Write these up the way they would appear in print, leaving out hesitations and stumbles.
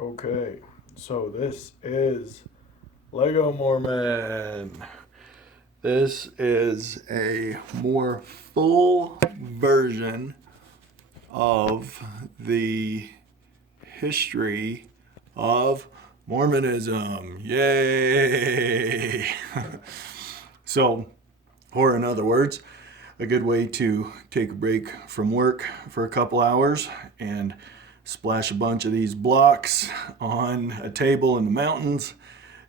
Okay, so this is Lego Mormon. This is a more full version of the history of Mormonism. Yay! So, or in other words, a good way to take a break from work for a couple hours and splash a bunch of these blocks on a table in the mountains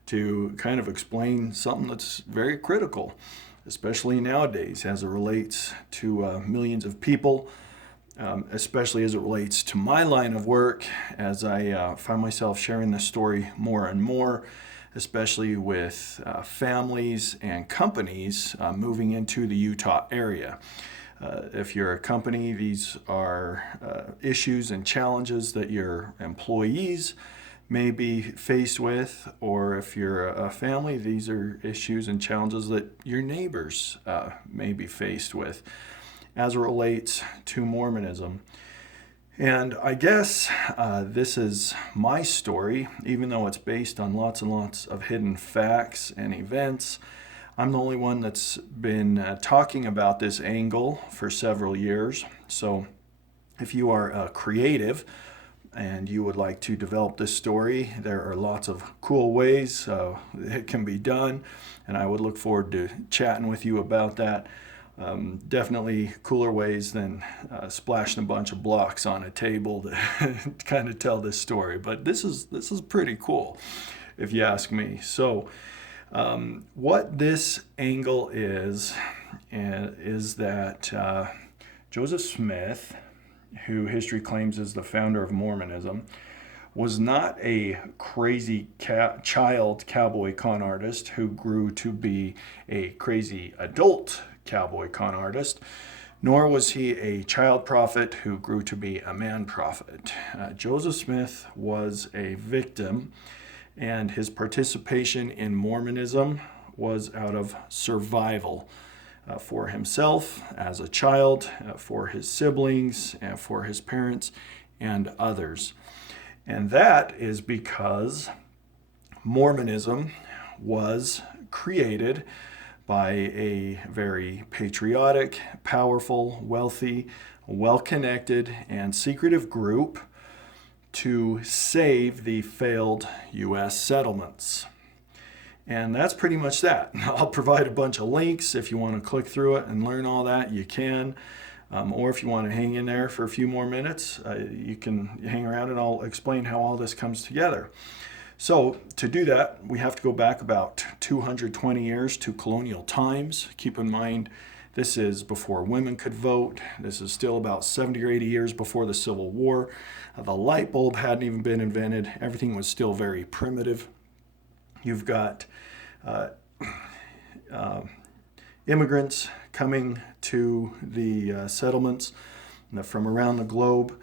to kind of explain something that's very critical, especially nowadays as it relates to millions of people, especially as it relates to my line of work, as I find myself sharing this story more and more, especially with families and companies moving into the Utah area. If you're a company, these are issues and challenges that your employees may be faced with, or if you're a family, these are issues and challenges that your neighbors may be faced with as it relates to Mormonism. And I guess this is my story, even though it's based on lots and lots of hidden facts and events. I'm the only one that's been talking about this angle for several years. So if you are creative and you would like to develop this story, there are lots of cool ways it can be done. And I would look forward to chatting with you about that. Definitely cooler ways than splashing a bunch of blocks on a table to kind of tell this story. But this is pretty cool, if you ask me. So, what this angle is that Joseph Smith, who history claims is the founder of Mormonism, was not a crazy child cowboy con artist who grew to be a crazy adult cowboy con artist, nor was he a child prophet who grew to be a man prophet. Joseph Smith was a victim, and his participation in Mormonism was out of survival for himself as a child, for his siblings, and for his parents and others. And that is because Mormonism was created by a very patriotic, powerful, wealthy, well-connected, and secretive group to save the failed U.S. settlements. And that's pretty much that. I'll provide a bunch of links. If you want to click through it and learn all that, you can. Or if you want to hang in there for a few more minutes, you can hang around and I'll explain how all this comes together. So to do that, we have to go back about 220 years to colonial times. Keep in mind, this is before women could vote. This is still about 70 or 80 years before the Civil War. The light bulb hadn't even been invented. Everything was still very primitive. You've got immigrants coming to the settlements from around the globe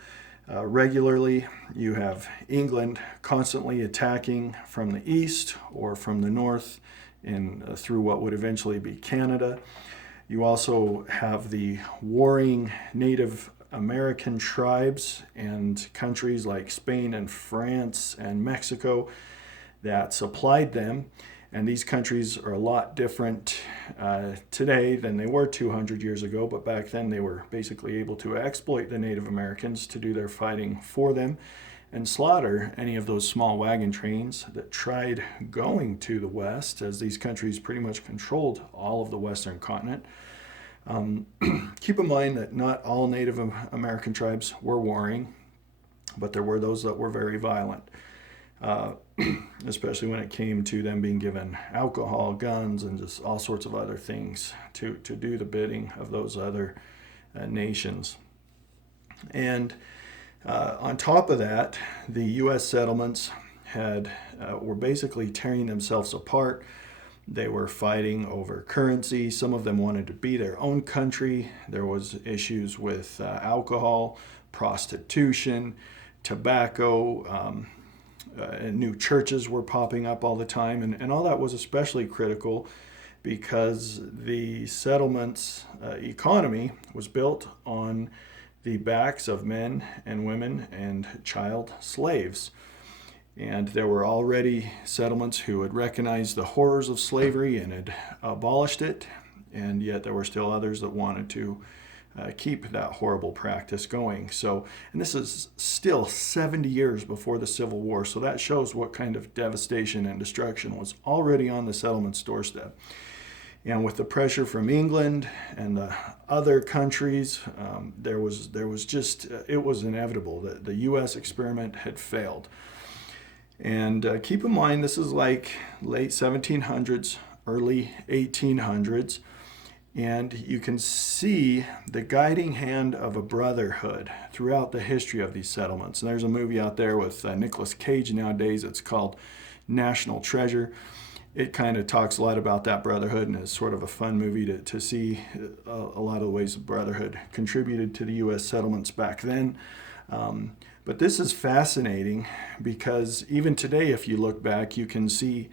regularly. You have England constantly attacking from the east or from the north through what would eventually be Canada. You also have the warring Native American tribes and countries like Spain and France and Mexico that supplied them. And these countries are a lot different today than they were 200 years ago, but back then they were basically able to exploit the Native Americans to do their fighting for them and slaughter any of those small wagon trains that tried going to the West, as these countries pretty much controlled all of the Western continent. Keep in mind that not all Native American tribes were warring, but there were those that were very violent. Especially when it came to them being given alcohol, guns, and just all sorts of other things to do the bidding of those other nations. And on top of that, the U.S. settlements were basically tearing themselves apart. They were fighting over currency. Some of them wanted to be their own country. There was issues with alcohol, prostitution, tobacco. New churches were popping up all the time, and all that was especially critical because the settlement's economy was built on the backs of men and women and child slaves. And there were already settlements who had recognized the horrors of slavery and had abolished it, and yet there were still others that wanted to keep that horrible practice going. So, and this is still 70 years before the Civil War, so that shows what kind of devastation and destruction was already on the settlement's doorstep. And with the pressure from England and the other countries, there was just, it was inevitable that the U.S. experiment had failed. And keep in mind, this is like late 1700s, early 1800s. And you can see the guiding hand of a brotherhood throughout the history of these settlements. And there's a movie out there with Nicolas Cage nowadays. It's called National Treasure. It kind of talks a lot about that brotherhood, and it's sort of a fun movie to see a lot of the ways the brotherhood contributed to the U.S. settlements back then. But this is fascinating because even today, if you look back, you can see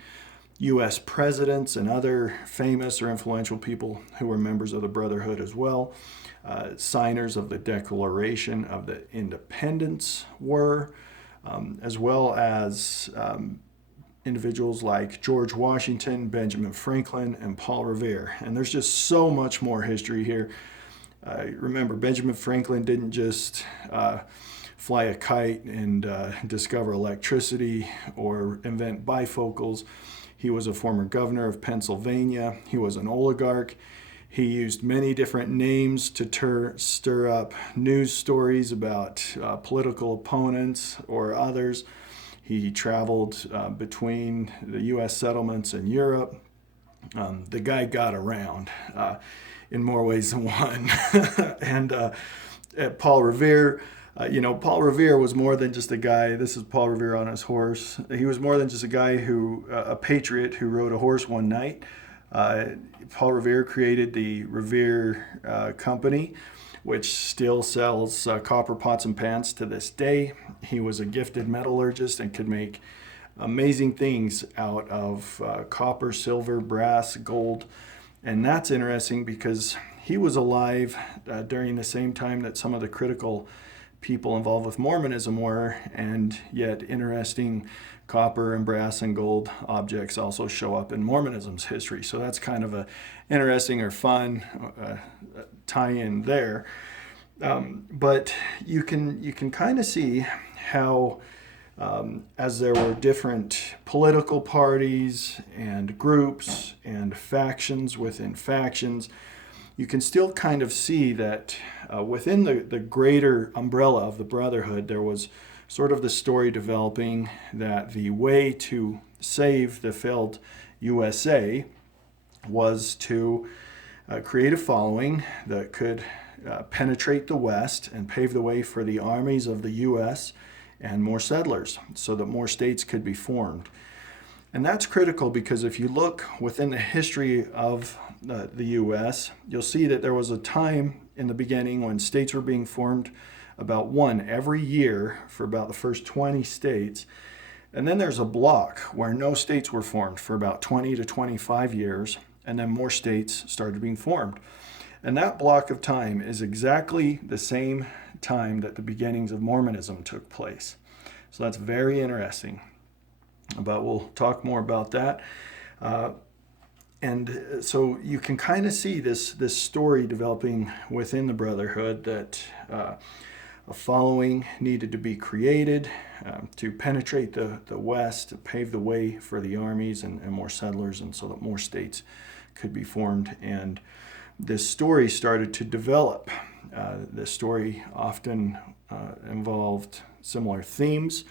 U.S. presidents and other famous or influential people who were members of the Brotherhood as well. Signers of the Declaration of the Independence were, as well as individuals like George Washington, Benjamin Franklin, and Paul Revere. And there's just so much more history here. Remember, Benjamin Franklin didn't just fly a kite and discover electricity or invent bifocals. He was a former governor of Pennsylvania. He was an oligarch. He used many different names to stir up news stories about political opponents or others. He traveled between the U.S. settlements and Europe. The guy got around in more ways than one. And Paul Revere, Paul Revere was more than just a guy. This is Paul Revere on his horse. He was more than just a guy a patriot who rode a horse one night. Paul Revere created the Revere Company, which still sells copper pots and pans to this day. He was a gifted metallurgist and could make amazing things out of copper, silver, brass, gold. And that's interesting because he was alive during the same time that some of the critical people involved with Mormonism were, and yet interesting copper and brass and gold objects also show up in Mormonism's history. So that's kind of a interesting or fun tie-in there. But you can kind of see how as there were different political parties and groups and factions within factions, you can still kind of see that within the greater umbrella of the Brotherhood, there was sort of the story developing that the way to save the failed USA was to create a following that could penetrate the West and pave the way for the armies of the U.S. and more settlers so that more states could be formed. And that's critical because if you look within the history of the U.S., you'll see that there was a time in the beginning when states were being formed about one every year for about the first 20 states. And then there's a block where no states were formed for about 20 to 25 years, and then more states started being formed. And that block of time is exactly the same time that the beginnings of Mormonism took place. So that's very interesting. But we'll talk more about that. And so you can kind of see this story developing within the Brotherhood that a following needed to be created to penetrate the West, to pave the way for the armies and more settlers, and so that more states could be formed. And this story started to develop. This story often involved similar themes.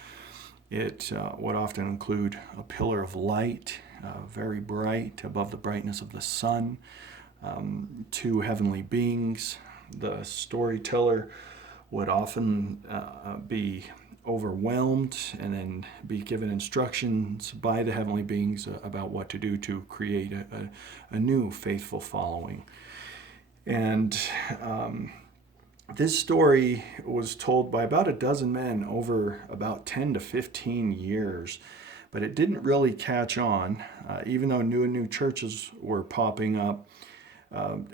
It would often include a pillar of light, very bright, above the brightness of the sun, two heavenly beings. The storyteller would often be overwhelmed and then be given instructions by the heavenly beings about what to do to create a new faithful following. And this story was told by about a dozen men over about 10 to 15 years, but it didn't really catch on, even though new churches were popping up.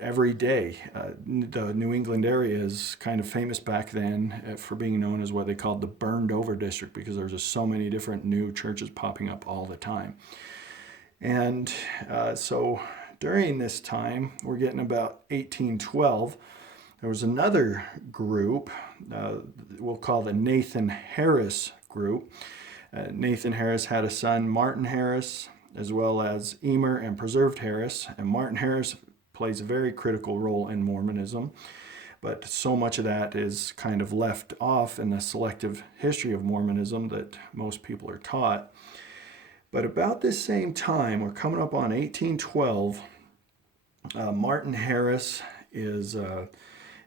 every day. The New England area is kind of famous back then for being known as what they called the burned over district, because there was just so many different new churches popping up all the time. And so during this time, we're getting about 1812, there was another group we'll call the Nathan Harris group. Nathan Harris had a son, Martin Harris, as well as Emer and Preserved Harris. And Martin Harris plays a very critical role in Mormonism, but so much of that is kind of left off in the selective history of Mormonism that most people are taught. But about this same time, we're coming up on 1812, Martin Harris is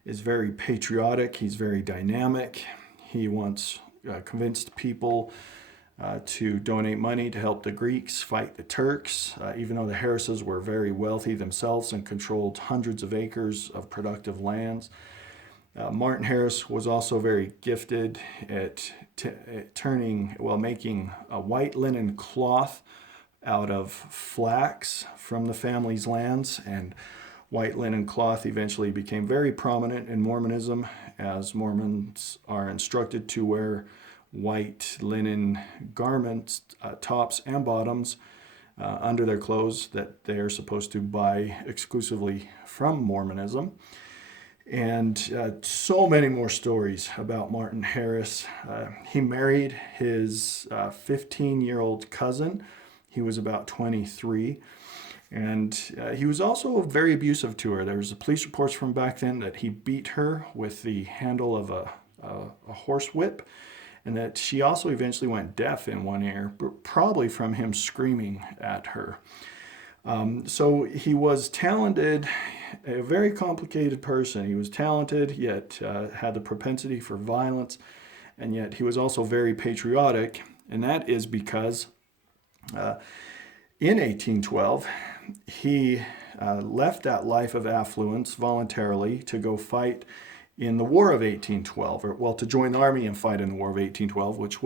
very patriotic. He's very dynamic. He wants convinced people to donate money to help the Greeks fight the Turks, even though the Harrises were very wealthy themselves and controlled hundreds of acres of productive lands. Martin Harris was also very gifted at making a white linen cloth out of flax from the family's lands, and white linen cloth eventually became very prominent in Mormonism, as Mormons are instructed to wear white linen garments, tops and bottoms, under their clothes that they are supposed to buy exclusively from Mormonism. And so many more stories about Martin Harris. He married his 15-year-old cousin. He was about 23. And he was also very abusive to her. There was police reports from back then that he beat her with the handle of a horse whip, and that she also eventually went deaf in one ear, probably from him screaming at her. So he was talented, a very complicated person. He was talented, yet had the propensity for violence, and yet he was also very patriotic, and that is because in 1812, he left that life of affluence voluntarily to go fight in the War of 1812, to join the army and fight in the War of 1812, which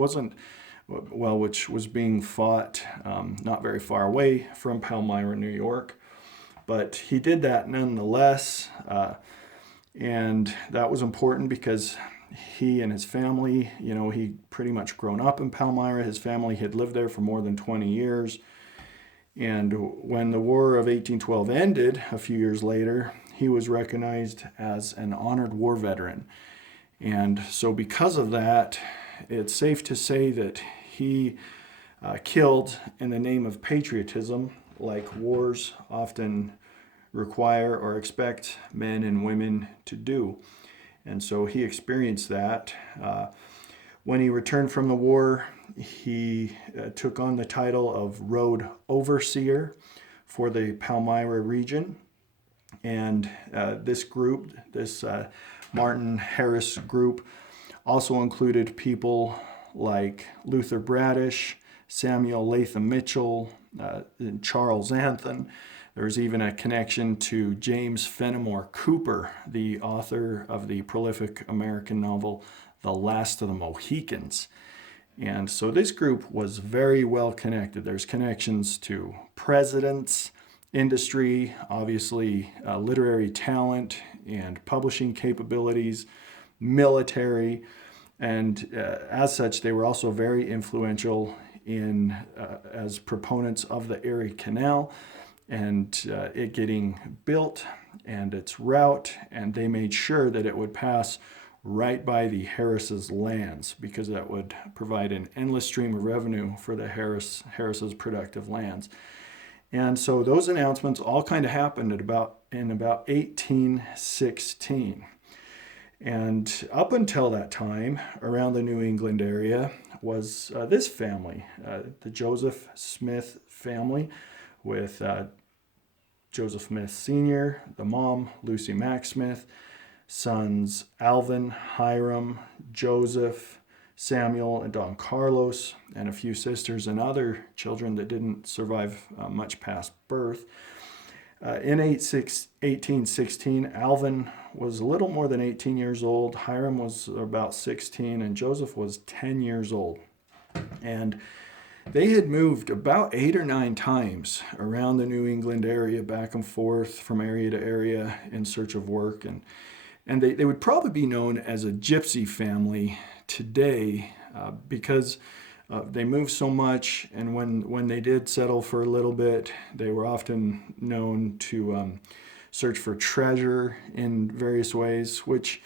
was being fought not very far away from Palmyra, New York. But he did that nonetheless, and that was important because he and his family, he pretty much grown up in Palmyra. His family had lived there for more than 20 years. And when the War of 1812 ended a few years later, he was recognized as an honored war veteran. And so because of that, it's safe to say that he killed in the name of patriotism, like wars often require or expect men and women to do. And so he experienced that. When he returned from the war, he took on the title of Road Overseer for the Palmyra region. And this group, this Martin Harris group, also included people like Luther Bradish, Samuel Latham Mitchell, and Charles Anthon. There's even a connection to James Fenimore Cooper, the author of the prolific American novel The Last of the Mohicans. And so this group was very well connected. There's connections to presidents, industry, obviously literary talent and publishing capabilities, military, and as such, they were also very influential as proponents of the Erie Canal and it getting built and its route, and they made sure that it would pass right by the Harris's lands, because that would provide an endless stream of revenue for the Harris's productive lands. And so those announcements all kind of happened in about 1816. And up until that time, around the New England area, was this family, the Joseph Smith family, with Joseph Smith Sr., the mom, Lucy Mack Smith, sons Alvin, Hiram, Joseph, Samuel, and Don Carlos, and a few sisters and other children that didn't survive much past birth. In 1816, Alvin was a little more than 18 years old, Hiram was about 16, and Joseph was 10 years old. And They had moved about 8 or 9 times around the New England area, back and forth from area to area in search of work. And they would probably be known as a gypsy family today because they moved so much. And when they did settle for a little bit, they were often known to search for treasure in various ways, which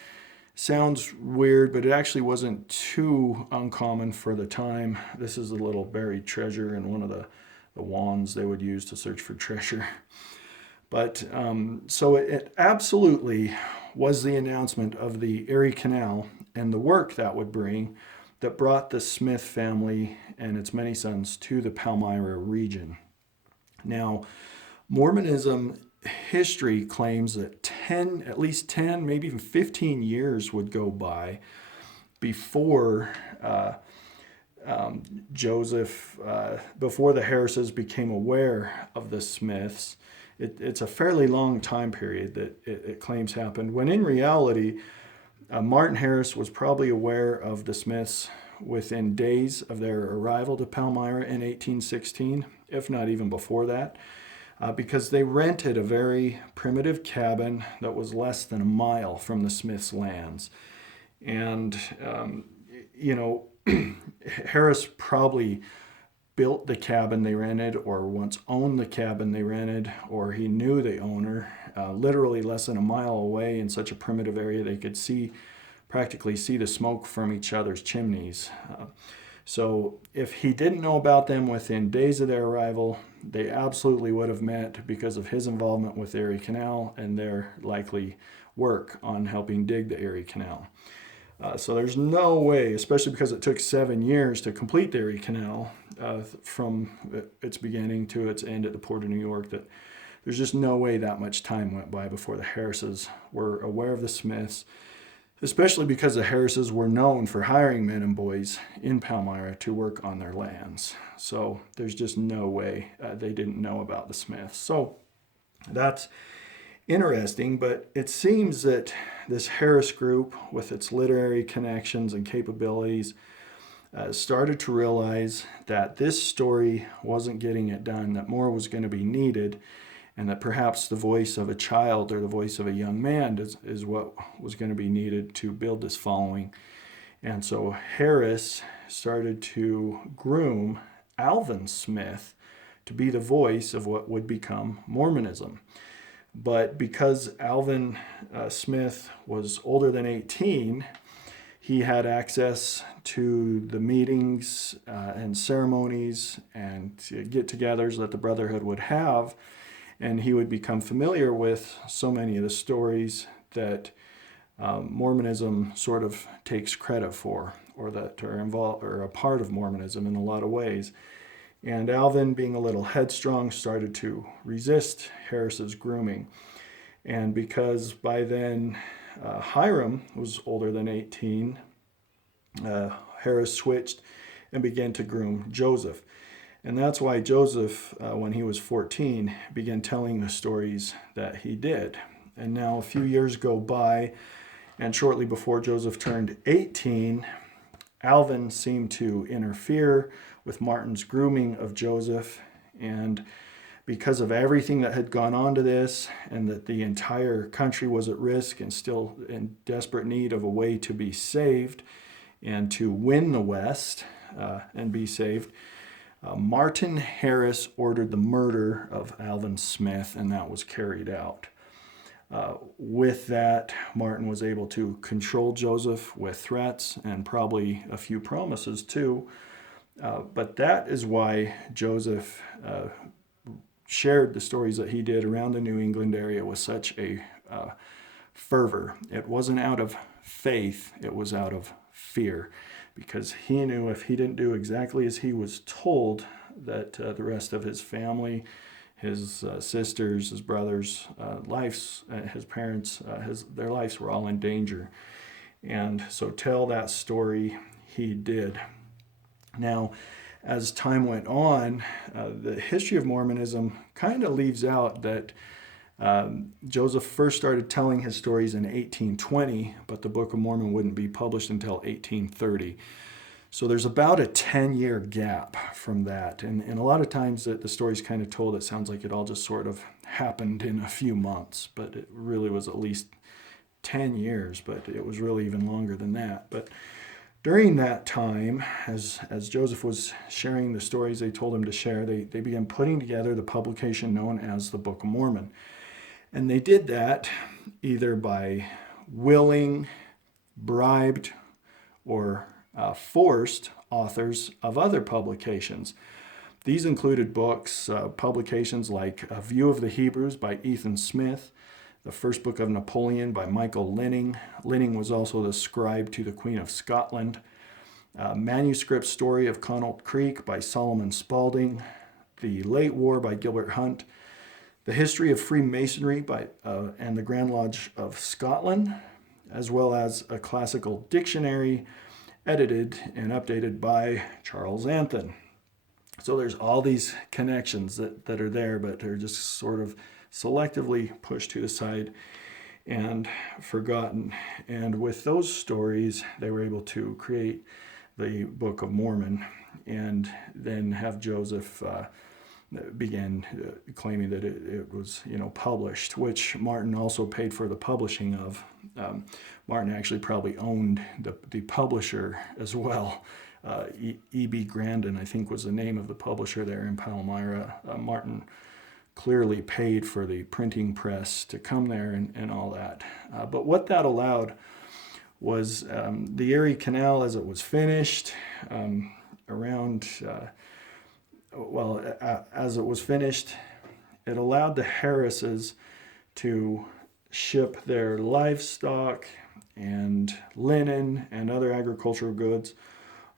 sounds weird, but it actually wasn't too uncommon for the time. This is a little buried treasure in one of the wands they would use to search for treasure. But so it absolutely was the announcement of the Erie Canal and the work that would bring that brought the Smith family and its many sons to the Palmyra region. Now, Mormonism history claims that at least 10, maybe even 15 years would go by before Joseph, before the Harrises became aware of the Smiths. It's a fairly long time period that it claims happened, when in reality, Martin Harris was probably aware of the Smiths within days of their arrival to Palmyra in 1816, if not even before that, because they rented a very primitive cabin that was less than a mile from the Smiths' lands. And, Harris probably built the cabin they rented, or once owned the cabin they rented, or he knew the owner, literally less than a mile away in such a primitive area they could practically see the smoke from each other's chimneys. So if he didn't know about them within days of their arrival, they absolutely would have met because of his involvement with the Erie Canal and their likely work on helping dig the Erie Canal. So there's no way, especially because it took 7 years to complete the Erie Canal from its beginning to its end at the Port of New York, that there's just no way that much time went by before the Harrises were aware of the Smiths, especially because the Harrises were known for hiring men and boys in Palmyra to work on their lands. So there's just no way they didn't know about the Smiths. So that's interesting, but it seems that this Harris group, with its literary connections and capabilities, started to realize that this story wasn't getting it done, that more was going to be needed, and that perhaps the voice of a child or the voice of a young man is what was going to be needed to build this following. And so Harris started to groom Alvin Smith to be the voice of what would become Mormonism. But because Alvin Smith was older than 18, he had access to the meetings and ceremonies and get-togethers that the Brotherhood would have, and he would become familiar with so many of the stories that Mormonism sort of takes credit for, or that are involved or a part of Mormonism in a lot of ways. And Alvin, being a little headstrong, started to resist Harris's grooming. And because by then Hiram was older than 18, Harris switched and began to groom Joseph. And that's why Joseph, when he was 14, began telling the stories that he did. And now a few years go by, and shortly before Joseph turned 18, Alvin seemed to interfere with Martin's grooming of Joseph. And because of everything that had gone on to this, and that the entire country was at risk and still in desperate need of a way to be saved and to win the West and be saved, Martin Harris ordered the murder of Alvin Smith, and that was carried out. With that, Martin was able to control Joseph with threats and probably a few promises too. But that is why Joseph shared the stories that he did around the New England area with such a fervor. It wasn't out of faith, it was out of fear, because he knew if he didn't do exactly as he was told, that the rest of his family, his sisters, his brothers' lives, his parents, their lives were all in danger. And so tell that story he did. Now, as time went on, the history of Mormonism kind of leaves out that Joseph first started telling his stories in 1820, but the Book of Mormon wouldn't be published until 1830. So there's about a 10-year gap from that. And a lot of times the story's kind of told, it sounds like it all just sort of happened in a few months, but it really was at least 10 years, but it was really even longer than that. But during that time, as Joseph was sharing the stories they told him to share, they began putting together the publication known as the Book of Mormon. And they did that either by willing, bribed, or forced authors of other publications. These included books, publications like A View of the Hebrews by Ethan Smith, The First Book of Napoleon by Michael Linning. Linning was also the scribe to the Queen of Scotland. Manuscript Story of Connaught Creek by Solomon Spaulding. The Late War by Gilbert Hunt. The History of Freemasonry by and the Grand Lodge of Scotland, as well as a classical dictionary edited and updated by Charles Anthon. So there's all these connections that are there, but they're just sort of selectively pushed to the side and forgotten. And with those stories, they were able to create the Book of Mormon and then have Joseph began claiming that it was, published, which Martin also paid for the publishing of. Martin actually probably owned the publisher as well. E.B. Grandin, I think, was the name of the publisher there in Palmyra. Martin clearly paid for the printing press to come there and all that. But what that allowed was the Erie Canal, as it was finished, as it was finished, it allowed the Harrises to ship their livestock and linen and other agricultural goods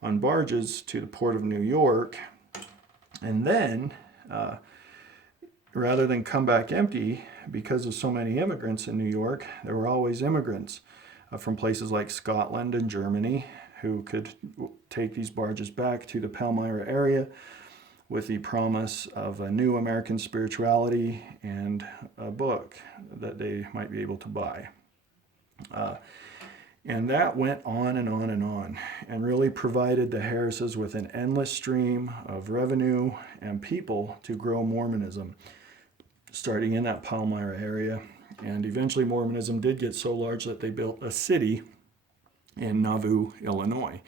on barges to the port of New York. And then, rather than come back empty, because of so many immigrants in New York, there were always immigrants from places like Scotland and Germany who could take these barges back to the Palmyra area with the promise of a new American spirituality and a book that they might be able to buy. And that went on and on and on, and really provided the Harrises with an endless stream of revenue and people to grow Mormonism, starting in that Palmyra area. And eventually Mormonism did get so large that they built a city in Nauvoo, Illinois.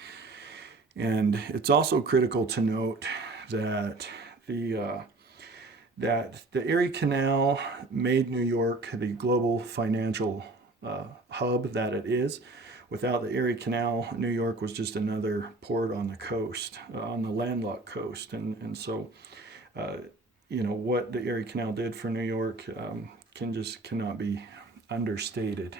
And it's also critical to note that the Erie Canal made New York the global financial hub that it is. Without the Erie Canal, New York was just another port on the coast, on the landlocked coast. And so, what the Erie Canal did for New York cannot be understated.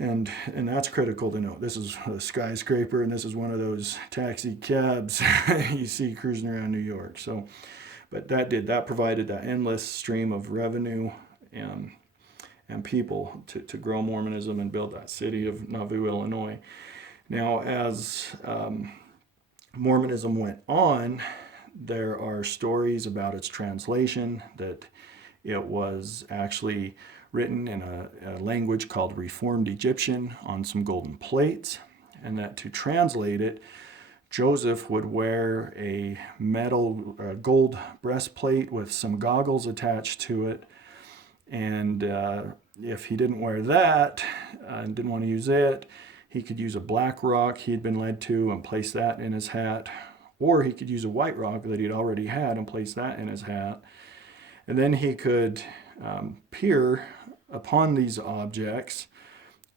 And that's critical to note. This is a skyscraper, and this is one of those taxi cabs you see cruising around New York. So, but that provided that endless stream of revenue and people to grow Mormonism and build that city of Nauvoo, Illinois. Now, as Mormonism went on, there are stories about its translation, that it was actually written in a language called Reformed Egyptian on some golden plates, and that to translate it, Joseph would wear a gold breastplate with some goggles attached to it, and if he didn't wear that and didn't want to use it, he could use a black rock he had been led to and place that in his hat, or he could use a white rock that he'd already had and place that in his hat. And then he could peer upon these objects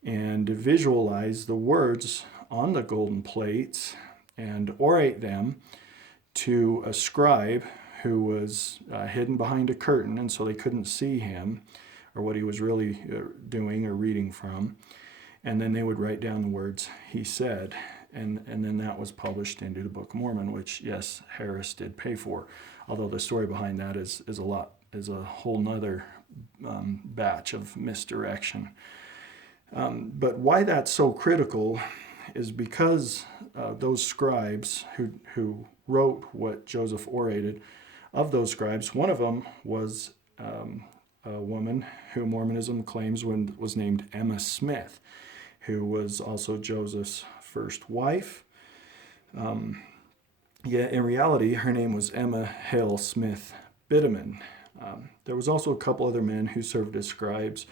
and visualize the words on the golden plates and orate them to a scribe who was hidden behind a curtain, and so they couldn't see him or what he was really doing or reading from. And then they would write down the words he said, and then that was published into the Book of Mormon, which, yes, Harris did pay for, although the story behind that is a whole nother batch of misdirection. But why that's so critical is because those scribes who wrote what Joseph orated, of those scribes, one of them was a woman who Mormonism claims was named Emma Smith, who was also Joseph's first wife. Yet in reality, her name was Emma Hale Smith Bideman. There was also a couple other men who served as scribes,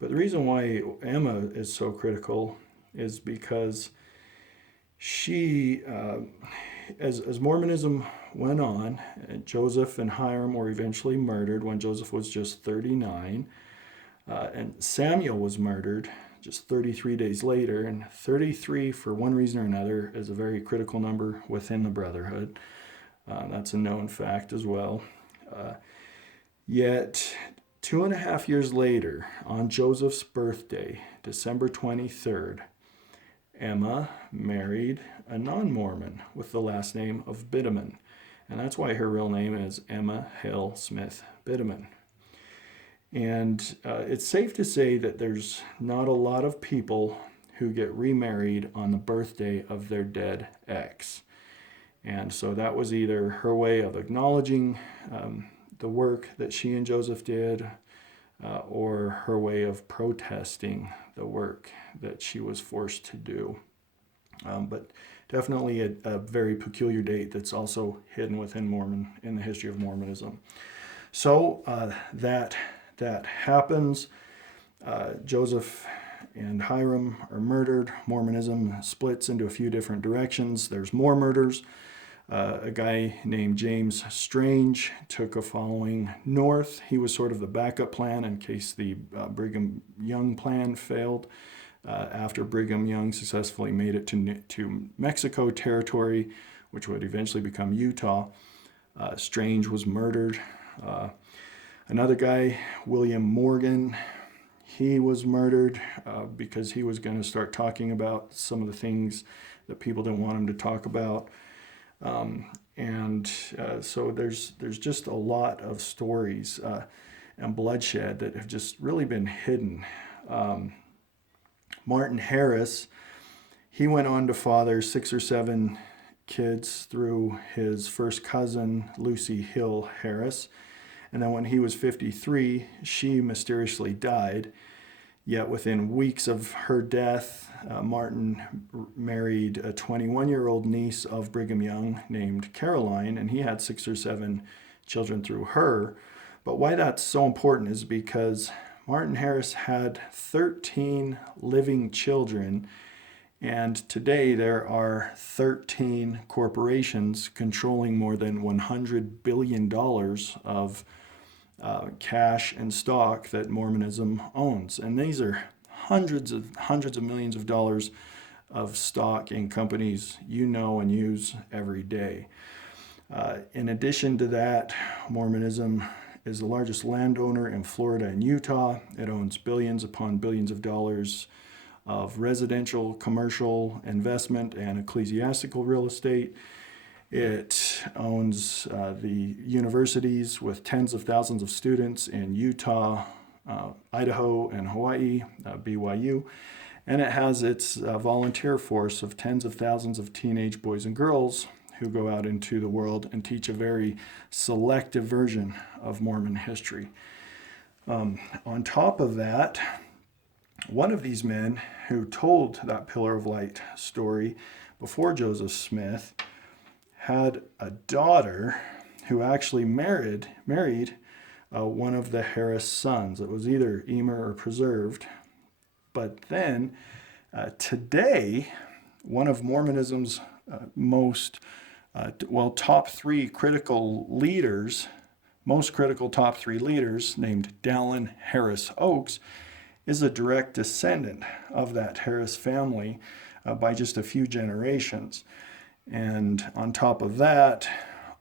but the reason why Emma is so critical is because she, as Mormonism went on, Joseph and Hiram were eventually murdered when Joseph was just 39, and Samuel was murdered just 33 days later, and 33, for one reason or another, is a very critical number within the Brotherhood. That's a known fact as well. Yet, 2.5 years later, on Joseph's birthday, December 23rd, Emma married a non-Mormon with the last name of Bideman. And that's why her real name is Emma Hale Smith Bideman. And it's safe to say that there's not a lot of people who get remarried on the birthday of their dead ex. And so that was either her way of acknowledging the work that she and Joseph did, or her way of protesting the work that she was forced to do. But definitely a very peculiar date that's also hidden within in the history of Mormonism. So that happens. Joseph and Hiram are murdered. Mormonism splits into a few different directions. There's more murders. A guy named James Strange took a following north. He was sort of the backup plan in case the Brigham Young plan failed. After Brigham Young successfully made it to Mexico territory, which would eventually become Utah, Strange was murdered. Another guy, William Morgan, he was murdered because he was going to start talking about some of the things that people didn't want him to talk about. So there's just a lot of stories and bloodshed that have just really been hidden. Martin Harris, he went on to father 6 or 7 kids through his first cousin, Lucy Hill Harris. And then when he was 53, she mysteriously died. Yet within weeks of her death, Martin married a 21-year-old niece of Brigham Young named Caroline, and he had 6 or 7 children through her. But why that's so important is because Martin Harris had 13 living children, and today there are 13 corporations controlling more than $100 billion of cash and stock that Mormonism owns. And these are hundreds of millions of dollars of stock in companies you know and use every day. In addition to that, Mormonism is the largest landowner in Florida and Utah. It owns billions upon billions of dollars of residential, commercial, investment, and ecclesiastical real estate. It owns the universities with tens of thousands of students in Utah, Idaho, and Hawaii, BYU. And it has its volunteer force of tens of thousands of teenage boys and girls who go out into the world and teach a very selective version of Mormon history. On top of that, one of these men who told that Pillar of Light story before Joseph Smith had a daughter who actually married one of the Harris sons. It was either Emer or Preserved. But then today, one of Mormonism's top 3 critical leaders, most critical top 3 leaders, named Dallin Harris Oaks, is a direct descendant of that Harris family by just a few generations. And on top of that,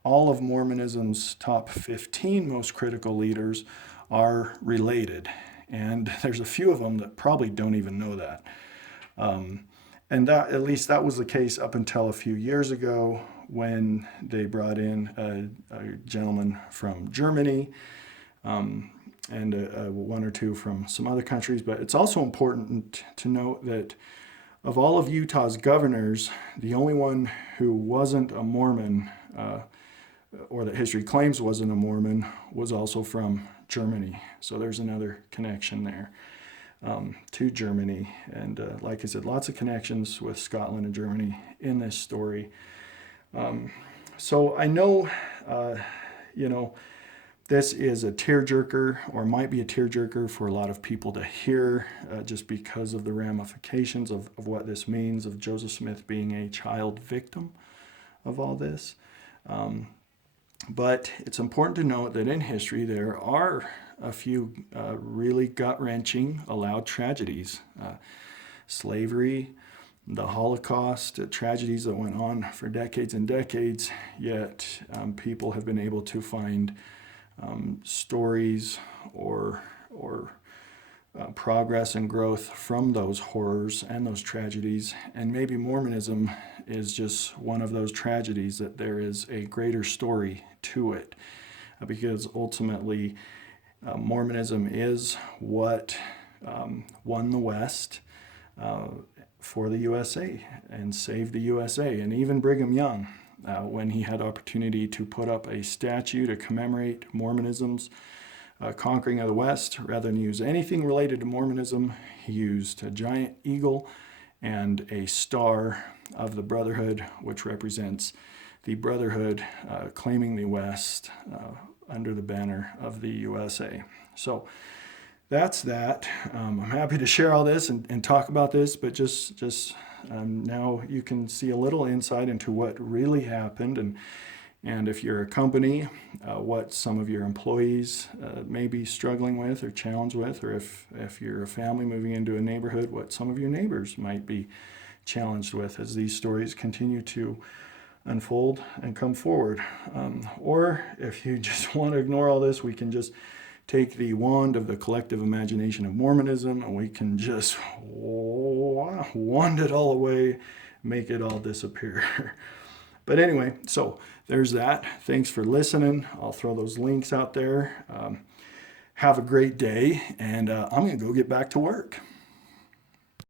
all of Mormonism's top 15 most critical leaders are related. And there's a few of them that probably don't even know that. And that, at least that was the case up until a few years ago when they brought in a gentleman from Germany, and one or two from some other countries. But it's also important to note that of all of Utah's governors, the only one who wasn't a Mormon, or that history claims wasn't a Mormon, was also from Germany. So there's another connection there to Germany. And like I said, lots of connections with Scotland and Germany in this story. So I know, you know, this is a tearjerker, or might be a tearjerker for a lot of people to hear, just because of the ramifications of what this means, of Joseph Smith being a child victim of all this. But it's important to note that in history there are a few really gut-wrenching allowed tragedies. Slavery, the Holocaust, tragedies that went on for decades and decades, yet people have been able to find stories or progress and growth from those horrors and those tragedies. And maybe Mormonism is just one of those tragedies, that there is a greater story to it, because ultimately Mormonism is what won the West for the USA and saved the USA. And even Brigham Young, when he had opportunity to put up a statue to commemorate Mormonism's conquering of the West, rather than use anything related to Mormonism, he used a giant eagle and a star of the Brotherhood, which represents the Brotherhood claiming the West under the banner of the USA. So that's that. I'm happy to share all this and talk about this, but just now you can see a little insight into what really happened, and if you're a company, what some of your employees may be struggling with or challenged with, or if you're a family moving into a neighborhood, what some of your neighbors might be challenged with as these stories continue to unfold and come forward. Or if you just want to ignore all this, we can just take the wand of the collective imagination of Mormonism and we can just wand it all away, make it all disappear. But anyway, so there's that. Thanks for listening. I'll throw those links out there. Have a great day, and I'm going to go get back to work.